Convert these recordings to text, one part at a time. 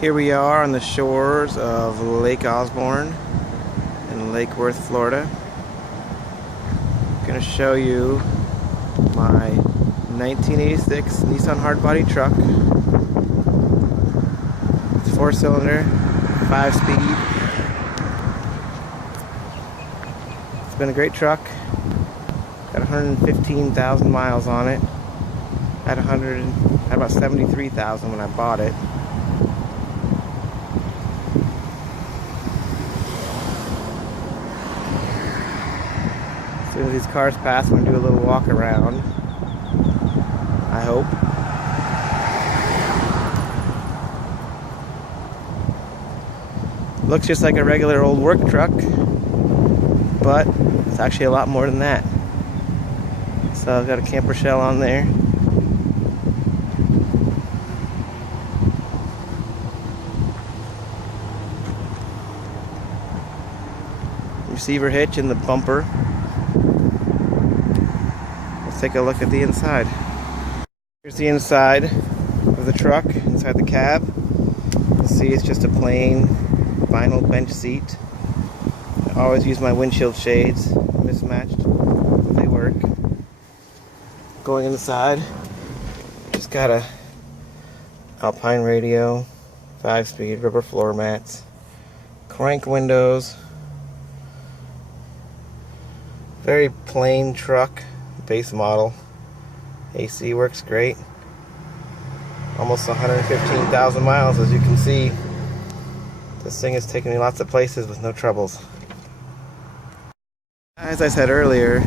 Here we are on the shores of Lake Osborne in Lake Worth, Florida. I'm going to show you my 1986 Nissan Hardbody truck. It's 4-cylinder, 5-speed. It's been a great truck. Got 115,000 miles on it. Had about 73,000 when I bought it. As soon as these cars pass, I'm going to do a little walk around, I hope. Looks just like a regular old work truck, but it's actually a lot more than that. So I've got a camper shell on there. Receiver hitch in the bumper. Let's take a look at the inside. Here's the inside of the truck, inside the cab. You'll see it's just a plain vinyl bench seat. I always use my windshield shades, mismatched, but they work. Going inside, just got a Alpine radio, 5-speed, rubber floor mats, crank windows. Very plain truck, base model. AC works great. Almost 115,000 miles, as you can see. This thing has taken me lots of places with no troubles. As I said earlier,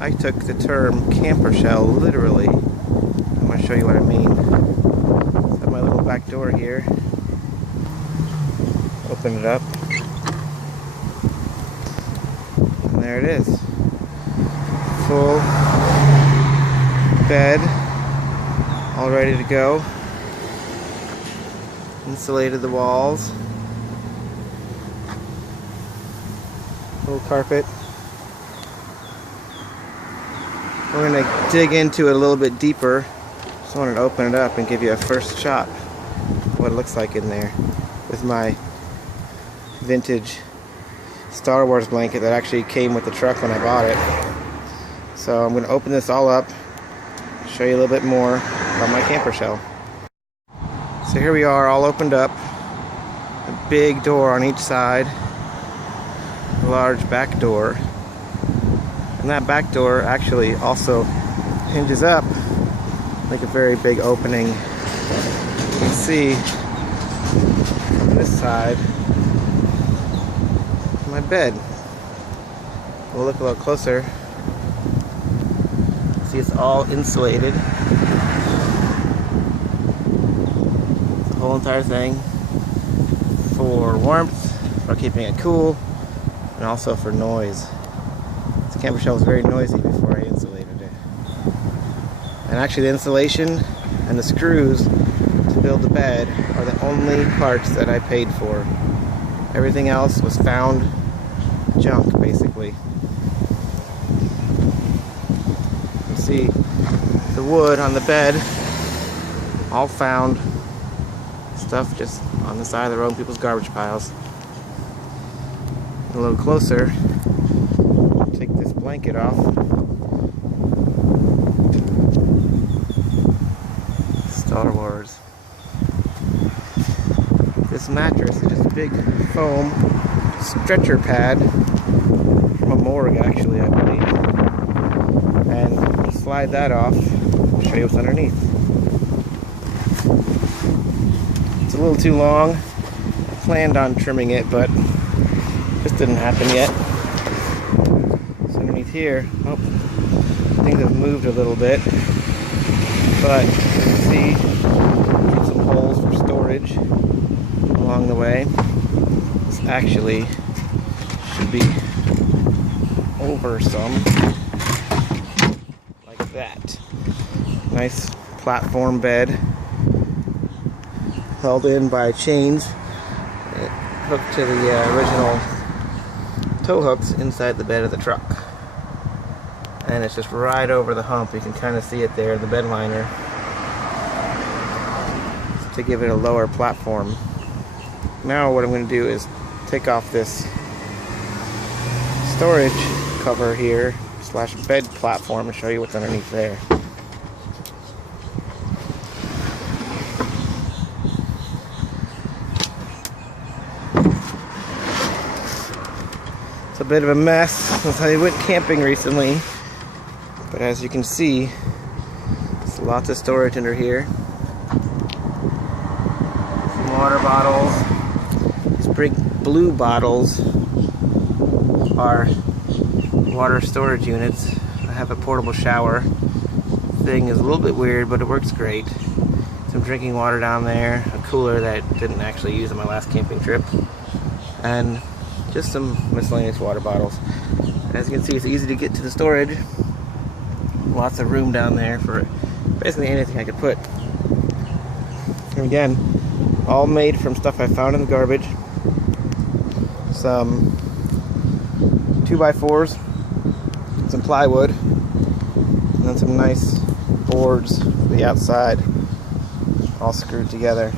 I took the term camper shell literally. I'm going to show you what I mean. I have my little back door here. Open it up. And there it is. Full bed, all ready to go. Insulated the walls. Little carpet. We're going to dig into it a little bit deeper. Just wanted to open it up and give you a first shot of what it looks like in there with my vintage Star Wars blanket that actually came with the truck when I bought it. So I'm going to open this all up, show you a little bit more about my camper shell. So here we are, all opened up. A big door on each side. A large back door. And that back door actually also hinges up like a very big opening. You can see on this side my bed. We'll look a little closer. See, it's all insulated. The whole entire thing for warmth, for keeping it cool, and also for noise. The camper shell was very noisy before I insulated it. And actually the insulation and the screws to build the bed are the only parts that I paid for. Everything else was found junk, basically. You see the wood on the bed, all found stuff just on the side of the road in people's garbage piles. A little closer, take this blanket off. Star Wars. This mattress is just a big foam stretcher pad from a morgue, actually, I believe. And slide that off. I'll show you what's underneath. It's a little too long. I planned on trimming it, but this didn't happen yet. So underneath here, oh, things have moved a little bit, but you can see some holes for storage along the way. This actually should be over some, like that. Nice platform bed, held in by chains, hooked to the original tow hooks inside the bed of the truck. And it's just right over the hump. You can kind of see it there, the bed liner. to give it a lower platform. Now what I'm going to do is take off this storage cover here slash bed platform and show you what's underneath there. It's a bit of a mess since I went camping recently, but as you can see, there's lots of storage under here. Some water bottles. These big blue bottles are water storage units. I have a portable shower. Thing is a little bit weird, but it works great. Some drinking water down there, a cooler that I didn't actually use on my last camping trip, and just some miscellaneous water bottles. As you can see, it's easy to get to the storage. Lots of room down there for basically anything I could put. And again, all made from stuff I found in the garbage. Some 2x4s, some plywood, and then some nice boards for the outside, all screwed together.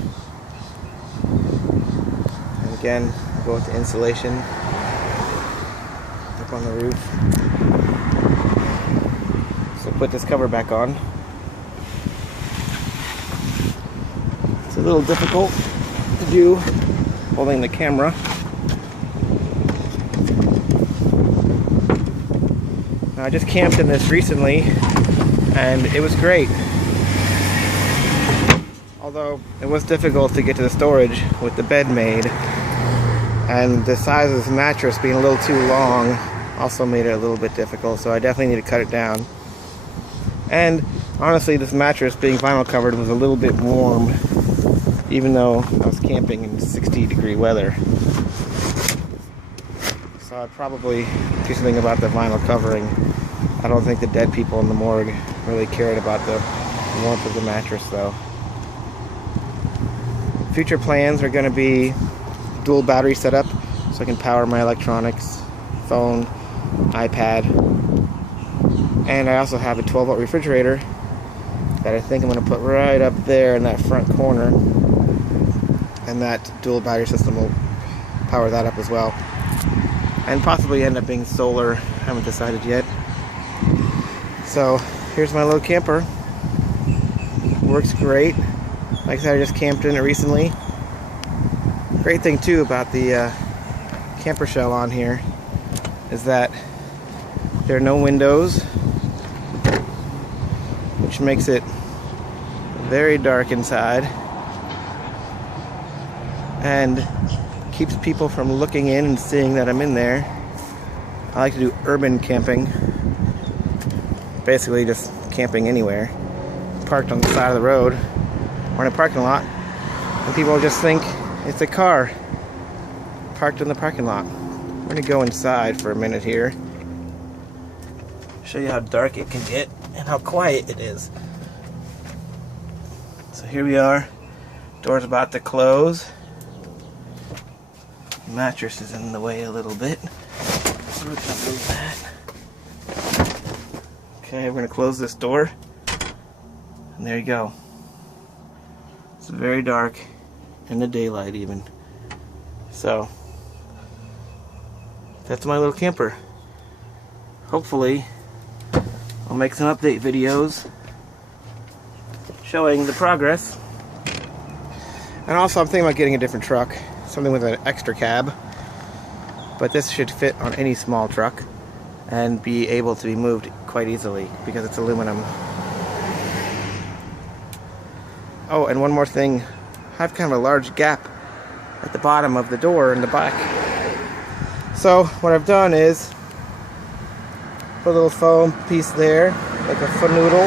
And again, I'll go with the insulation up on the roof. So put this cover back on. It's a little difficult to do holding the camera. I just camped in this recently and it was great. Although it was difficult to get to the storage with the bed made, and the size of this mattress being a little too long also made it a little bit difficult, so I definitely need to cut it down. And honestly, this mattress being vinyl covered was a little bit warm, even though I was camping in 60-degree weather. So I'd probably do something about the vinyl covering. I don't think the dead people in the morgue really cared about the warmth of the mattress though. Future plans are going to be dual battery setup so I can power my electronics, phone, iPad, and I also have a 12-volt refrigerator that I think I'm going to put right up there in that front corner, and that dual battery system will power that up as well, and possibly end up being solar. I haven't decided yet. So here's my little camper. Works great. Like I said, I just camped in it recently. Great thing too about the camper shell on here is that there are no windows, which makes it very dark inside and keeps people from looking in and seeing that I'm in there. I like to do urban camping, basically just camping anywhere, parked on the side of the road or in a parking lot, and people just think it's a car parked in the parking lot. I'm going to go inside for a minute here, show you how dark it can get and how quiet it is. So here we are, door's about to close. The mattress is in the way a little bit, so we can move that. Okay, we're going to close this door, and there you go. It's very dark in the daylight even. So that's my little camper. Hopefully I'll make some update videos showing the progress. And also I'm thinking about getting a different truck, something with an extra cab, but this should fit on any small truck and be able to be moved quite easily because it's aluminum. Oh, and one more thing, I have kind of a large gap at the bottom of the door in the back. So what I've done is put a little foam piece there, like a foot noodle.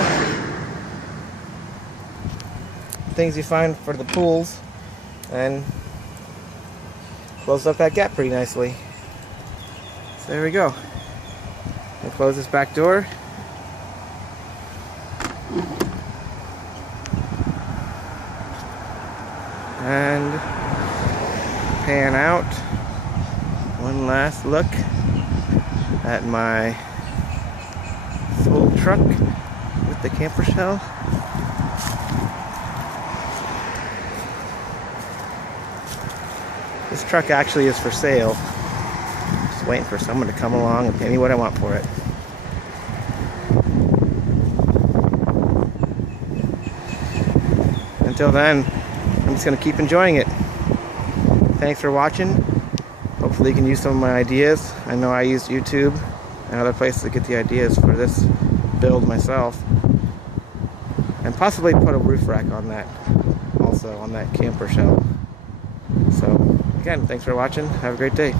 Things you find for the pools, and close up that gap pretty nicely. So there we go. I'll close this back door. And pan out. One last look at my full truck with the camper shell. This truck actually is for sale. Just waiting for someone to come along and pay me what I want for it. Until then, I'm just going to keep enjoying it. Thanks for watching. Hopefully you can use some of my ideas. I know I used YouTube and other places to get the ideas for this build myself. And possibly put a roof rack on that, also on that camper shell. So again, thanks for watching. Have a great day.